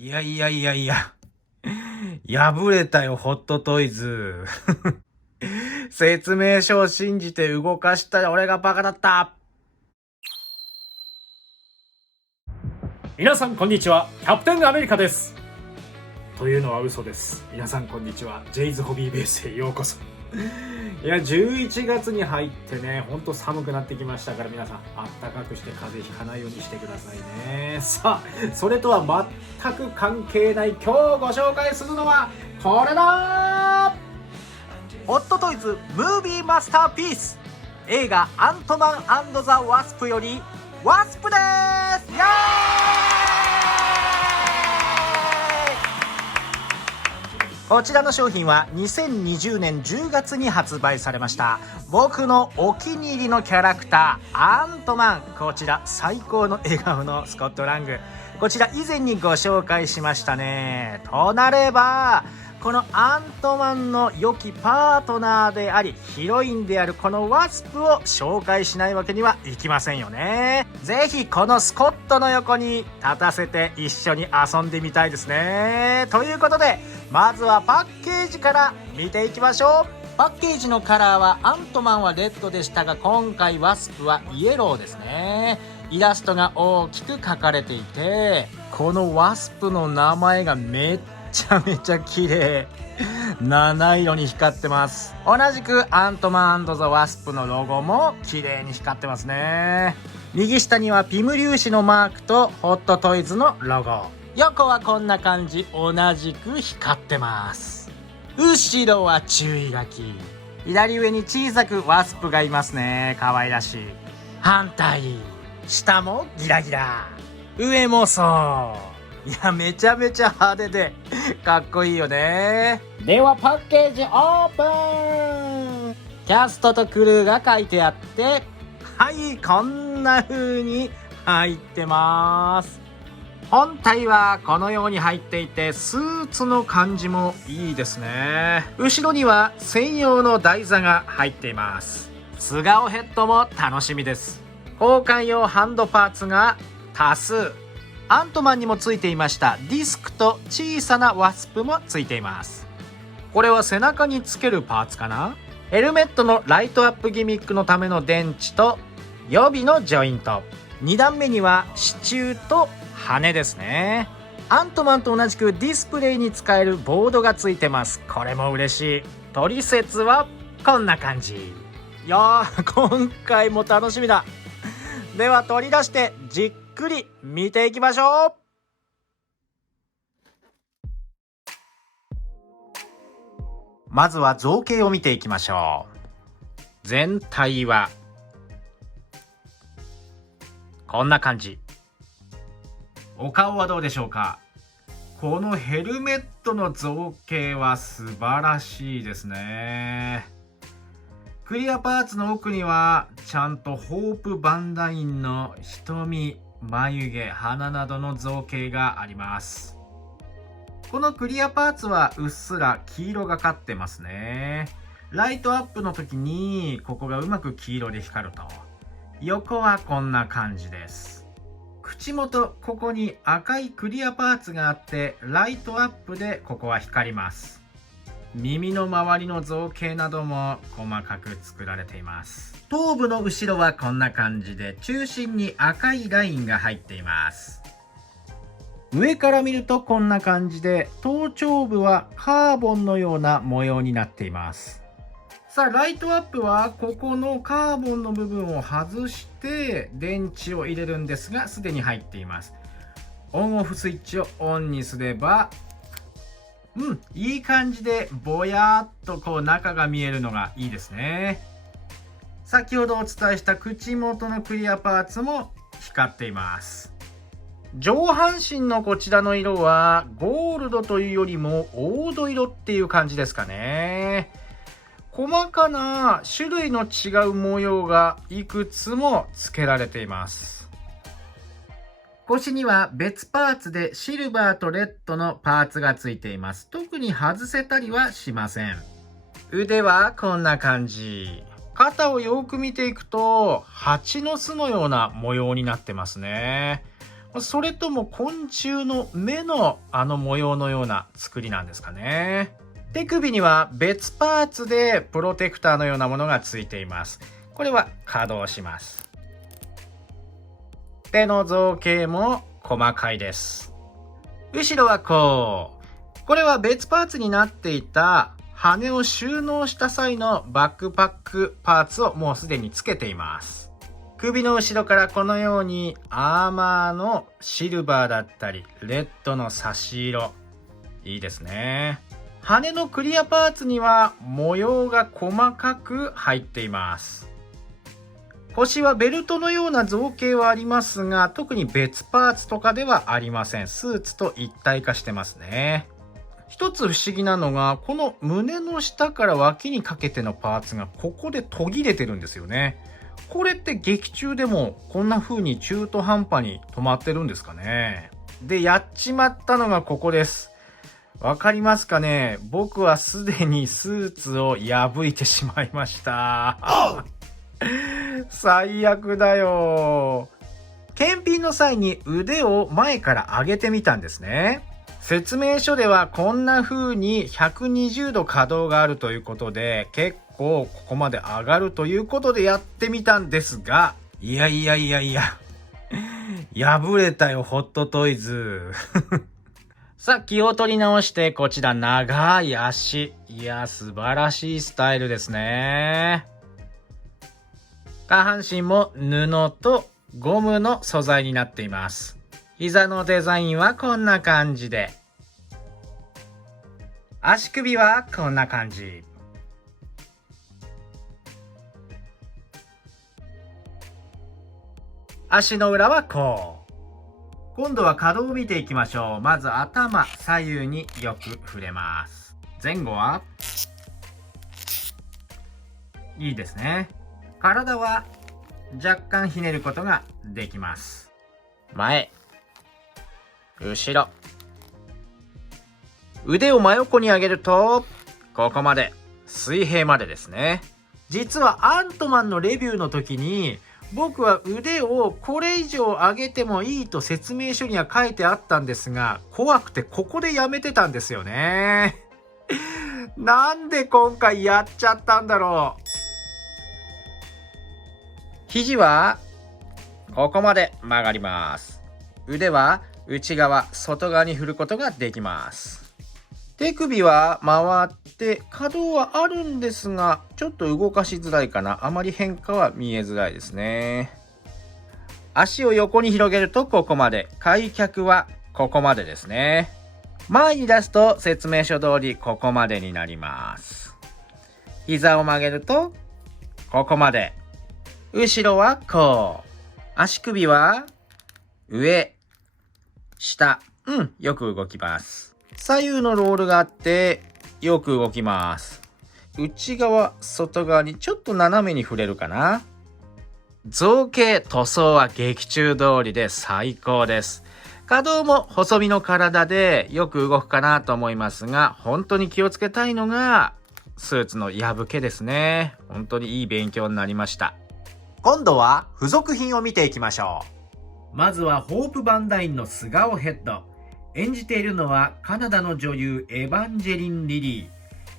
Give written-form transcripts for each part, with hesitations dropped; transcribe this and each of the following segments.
いやいやいやいや。破れたよ、ホットトイズ。説明書を信じて動かした俺がバカだった。皆さんこんにちは、キャプテンアメリカです。というのは嘘です。皆さんこんにちは、ジェイズホビーベースへようこそ。いや、11月に入ってね、ほんと寒くなってきましたから、皆さんあったかくして風邪ひかないようにしてくださいね。さあ、それとは全く関係ない今日ご紹介するのはこれだ。ホットトイズムービーマスターピース、映画アントマン&ザ・ワスプよりワスプです。イエーイ。こちらの商品は2020年10月に発売されました。僕のお気に入りのキャラクターアントマン、こちら最高の笑顔のスコット・ラング、こちら以前にご紹介しましたね。となればこのアントマンの良きパートナーでありヒロインであるこのワスプを紹介しないわけにはいきませんよね。ぜひこのスコットの横に立たせて一緒に遊んでみたいですね。ということでまずはパッケージから見ていきましょう。パッケージのカラーはアントマンはレッドでしたが、今回ワスプはイエローですね。イラストが大きく描かれていて、このワスプの名前がめっちゃめちゃ綺麗。七色に光ってます。同じくアントマン&ザ・ワスプのロゴも綺麗に光ってますね。右下にはピム粒子のマークとホットトイズのロゴ、横はこんな感じ、同じく光ってます。後ろは注意書き、左上に小さくワスプがいますね。可愛らしい。反対、下もギラギラ、上もそう。いや、めちゃめちゃ派手でかっこいいよね。ではパッケージオープン。キャストとクルーが書いてあって、はい、こんな風に入ってます。本体はこのように入っていて、スーツの感じもいいですね。後ろには専用の台座が入っています。素顔ヘッドも楽しみです。交換用ハンドパーツが多数。アントマンにもついていましたディスクと小さなワスプもついています。これは背中につけるパーツかな。ヘルメットのライトアップギミックのための電池と予備のジョイント、2段目には支柱と羽ですね。アントマンと同じくディスプレイに使えるボードがついてます。これも嬉しい。トリセツはこんな感じ。いやー、今回も楽しみだ。では取り出してじっくり見ていきましょう。まずは造形を見ていきましょう。全体はこんな感じ。お顔はどうでしょうか。このヘルメットの造形は素晴らしいですね。クリアパーツの奥にはちゃんとホープバンダインの瞳、眉毛、鼻などの造形があります。このクリアパーツはうっすら黄色がかってますね。ライトアップの時にここがうまく黄色で光ると。横はこんな感じです。口元、ここに赤いクリアパーツがあって、ライトアップでここは光ります。耳の周りの造形なども細かく作られています。頭部の後ろはこんな感じで、中心に赤いラインが入っています。上から見るとこんな感じで、頭頂部はカーボンのような模様になっています。さあ、ライトアップはここのカーボンの部分を外して電池を入れるんですが、すでに入っています。オンオフスイッチをオンにすれば、いい感じでぼやっとこう中が見えるのがいいですね。先ほどお伝えした口元のクリアパーツも光っています。上半身のこちらの色はゴールドというよりも黄土色っていう感じですかね。細かな種類の違う模様がいくつも付けられています。腰には別パーツでシルバーとレッドのパーツが付いています。特に外せたりはしません。腕はこんな感じ。肩をよく見ていくと蜂の巣のような模様になってますね。それとも昆虫の目の模様のような作りなんですかね。手首には別パーツでプロテクターのようなものがついています。これは稼働します。手の造形も細かいです。後ろはこれは別パーツになっていた羽を収納した際のバックパックパーツをもうすでにつけています。首の後ろからこのようにアーマーのシルバーだったりレッドの差し色、いいですね。羽のクリアパーツには模様が細かく入っています。腰はベルトのような造形はありますが、特に別パーツとかではありません。スーツと一体化してますね。一つ不思議なのが、この胸の下から脇にかけてのパーツがここで途切れてるんですよね。これって劇中でもこんな風に中途半端に止まってるんですかね。で、やっちまったのがここです。わかりますかね。僕はすでにスーツを破いてしまいました。最悪だよ。検品の際に腕を前から上げてみたんですね。説明書ではこんな風に120度稼働があるということで、結構ここまで上がるということでやってみたんですが、いや破れたよ、ホットトイズ。さあ、気を取り直してこちら長い足。いや、素晴らしいスタイルですね。下半身も布とゴムの素材になっています。膝のデザインはこんな感じで。足首はこんな感じ。足の裏はこう。今度は可動を見ていきましょう。まず頭左右によく触れます。前後はいいですね。体は若干ひねることができます。前、後ろ。腕を真横に上げると、ここまで、水平までですね。実はアントマンのレビューの時に、僕は腕をこれ以上上げてもいいと説明書には書いてあったんですが、怖くてここでやめてたんですよね。なんで今回やっちゃったんだろう。肘はここまで曲がります。腕は内側、外側に振ることができます。手首は回って可動はあるんですが、ちょっと動かしづらいかな。あまり変化は見えづらいですね。足を横に広げるとここまで。開脚はここまでですね。前に出すと説明書通りここまでになります。膝を曲げるとここまで。後ろはこう。足首は上、下。よく動きます。左右のロールがあってよく動きます。内側、外側にちょっと斜めに触れるかな。造形、塗装は劇中通りで最高です。可動も細身の体でよく動くかなと思いますが、本当に気をつけたいのがスーツの破けですね。本当にいい勉強になりました。今度は付属品を見ていきましょう。まずはホープ・バンダインの素顔ヘッド。演じているのはカナダの女優エヴァンジェリン・リリ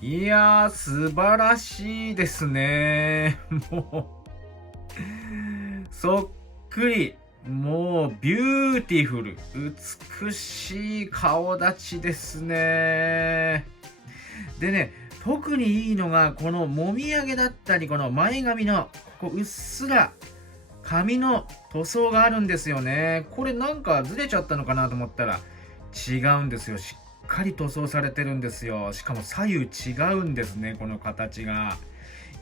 ー。いやー、素晴らしいですね。もうそっくり、もうビューティフル、美しい顔立ちですね。でね、特にいいのがこのもみあげだったり、この前髪のここうっすら髪の塗装があるんですよね。これなんかずれちゃったのかなと思ったら違うんですよ。しっかり塗装されてるんですよ。しかも左右違うんですね、この形が。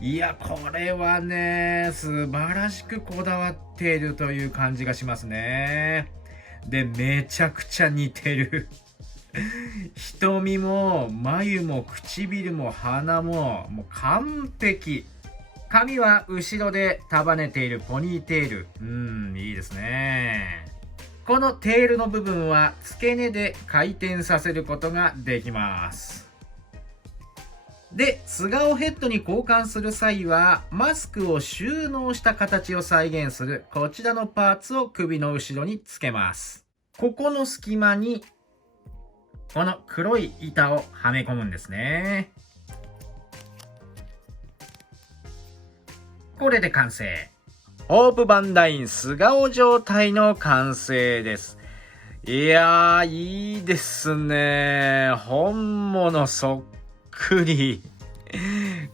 いや、これはね、素晴らしくこだわっているという感じがしますね。で、めちゃくちゃ似てる。瞳も眉も唇も鼻ももう完璧。髪は後ろで束ねているポニーテール。いいですね。このテールの部分は付け根で回転させることができます。で、素顔ヘッドに交換する際は、マスクを収納した形を再現するこちらのパーツを首の後ろにつけます。ここの隙間に、この黒い板をはめ込むんですね。これで完成。ホープバンダイン素顔状態の完成です。いやー、いいですね。本物そっくり。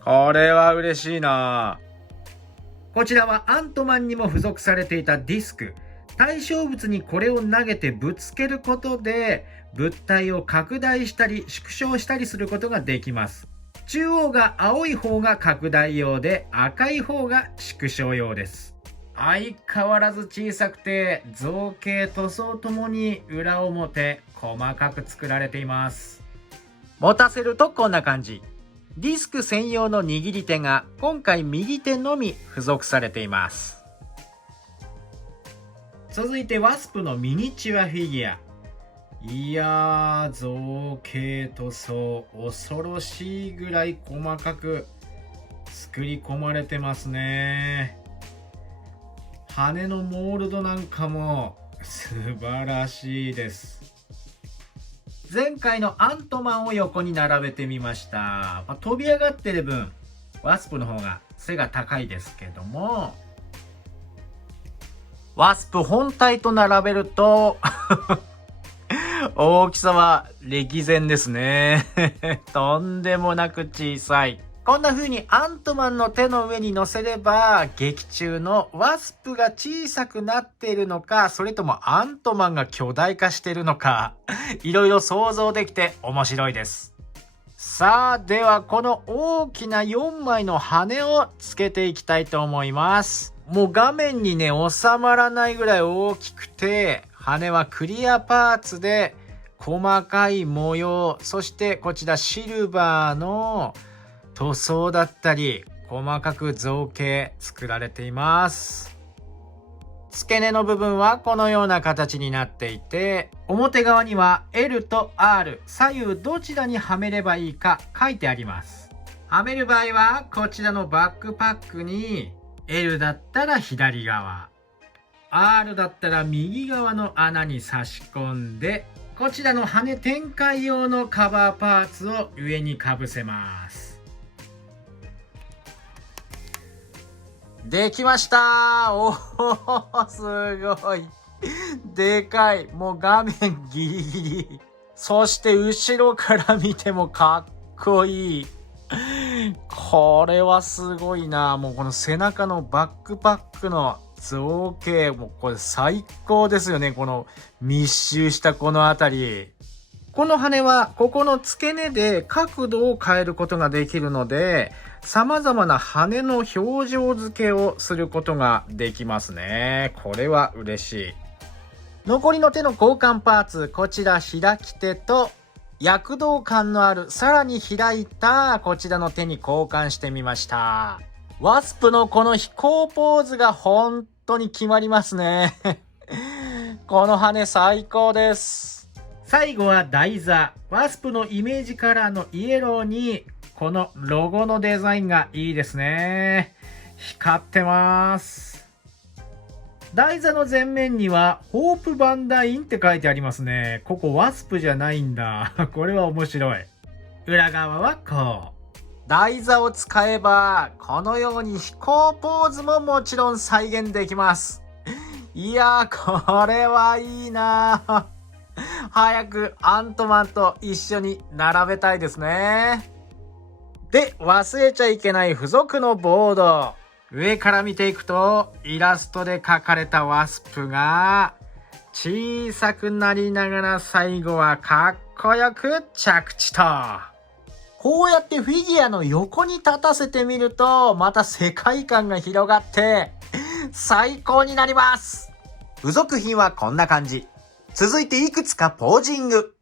これは嬉しいな。こちらはアントマンにも付属されていたディスク。対象物にこれを投げてぶつけることで物体を拡大したり縮小したりすることができます。中央が青い方が拡大用で赤い方が縮小用です。相変わらず小さくて造形塗装ともに裏表細かく作られています。持たせるとこんな感じ。ディスク専用の握り手が今回右手のみ付属されています。続いてワスプのミニチュアフィギュア。いやー、造形塗装恐ろしいぐらい細かく作り込まれてますね。羽のモールドなんかも素晴らしいです。前回のアントマンを横に並べてみました。飛び上がってる分ワスプの方が背が高いですけども、ワスプ本体と並べると大きさは歴然ですね。とんでもなく小さい。こんな風にアントマンの手の上に乗せれば劇中のワスプが小さくなっているのか、それともアントマンが巨大化しているのか、いろいろ想像できて面白いです。さあ、ではこの大きな4枚の羽をつけていきたいと思います。もう画面にね収まらないぐらい大きくて、羽はクリアパーツで細かい模様、そしてこちらシルバーの塗装だったり細かく造形作られています。付け根の部分はこのような形になっていて、表側には L と R 左右どちらにはめればいいか書いてあります。はめる場合はこちらのバックパックに L だったら左側、R だったら右側の穴に差し込んで、こちらの羽展開用のカバーパーツを上にかぶせます。できました。おお、すごいでかい。もう画面ギリギリ。そして後ろから見てもかっこいい。これはすごいな。もうこの背中のバックパックの造形もこれ最高ですよね。この密集したこの辺り。この羽はここの付け根で角度を変えることができるので、様々な羽の表情付けをすることができますね。これは嬉しい。残りの手の交換パーツ、こちら開き手と躍動感のあるさらに開いたこちらの手に交換してみました。ワスプのこの飛行ポーズが本当に決まりますね。この羽最高です。最後は台座。ワスプのイメージカラーのイエローにこのロゴのデザインがいいですね。光ってます。台座の前面にはホープバンダインって書いてありますね。ここワスプじゃないんだ。これは面白い。裏側はこう。台座を使えばこのように飛行ポーズももちろん再現できます。いやー、これはいいな。早くアントマンと一緒に並べたいですね。で、忘れちゃいけない付属のボード。上から見ていくとイラストで描かれたワスプが小さくなりながら最後はかっこよく着地と。こうやってフィギュアの横に立たせてみるとまた世界観が広がって最高になります。付属品はこんな感じ。続いていくつかポージング。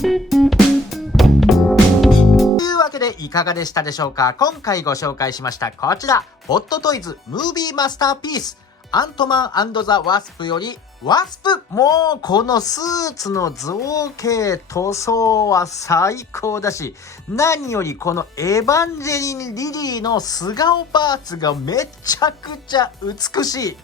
というわけでいかがでしたでしょうか。今回ご紹介しましたこちら、ホットトイズムービーマスターピースアントマン&ザ・ワスプよりワスプ。もうこのスーツの造形塗装は最高だし、何よりこのエヴァンジェリン・リリーの素顔パーツがめちゃくちゃ美し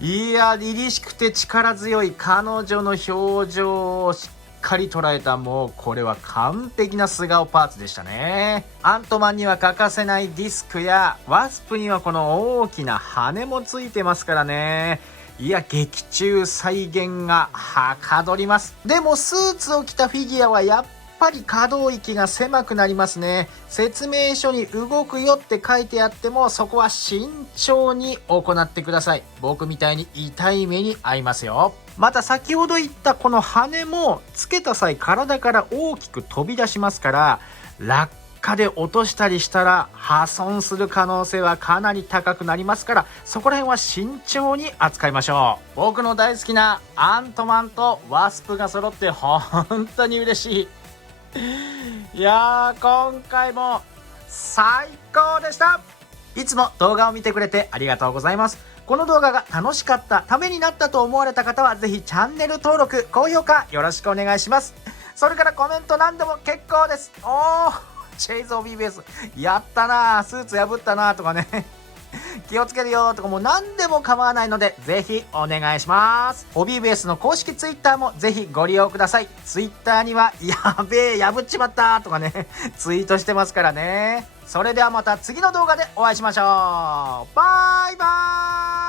い。いや、凛々しくて力強い彼女の表情をしっかり捉えた、もうこれは完璧な素顔パーツでしたね。アントマンには欠かせないディスクや、ワスプにはこの大きな羽もついてますからね。いや、劇中再現がはかどります。でもスーツを着たフィギュアはやっぱり可動域が狭くなりますね。説明書に動くよって書いてあっても、そこは慎重に行ってください。僕みたいに痛い目に遭いますよ。また先ほど言ったこの羽もつけた際体から大きく飛び出しますから、落下で落としたりしたら破損する可能性はかなり高くなりますから、そこら辺は慎重に扱いましょう。僕の大好きなアントマンとワスプが揃って本当に嬉しい。いやー、今回も最高でした。いつも動画を見てくれてありがとうございます。この動画が楽しかった、ためになったと思われた方はぜひチャンネル登録、高評価よろしくお願いします。それからコメント何でも結構です。チェイズオビーベースやったな、スーツ破ったなとかね気をつけるよとかもう何でも構わないのでぜひお願いします。ホビーベースの公式ツイッターもぜひご利用ください。ツイッターにはやべえ破っちまったとかねツイートしてますからね。それではまた次の動画でお会いしましょう。バイバーイ。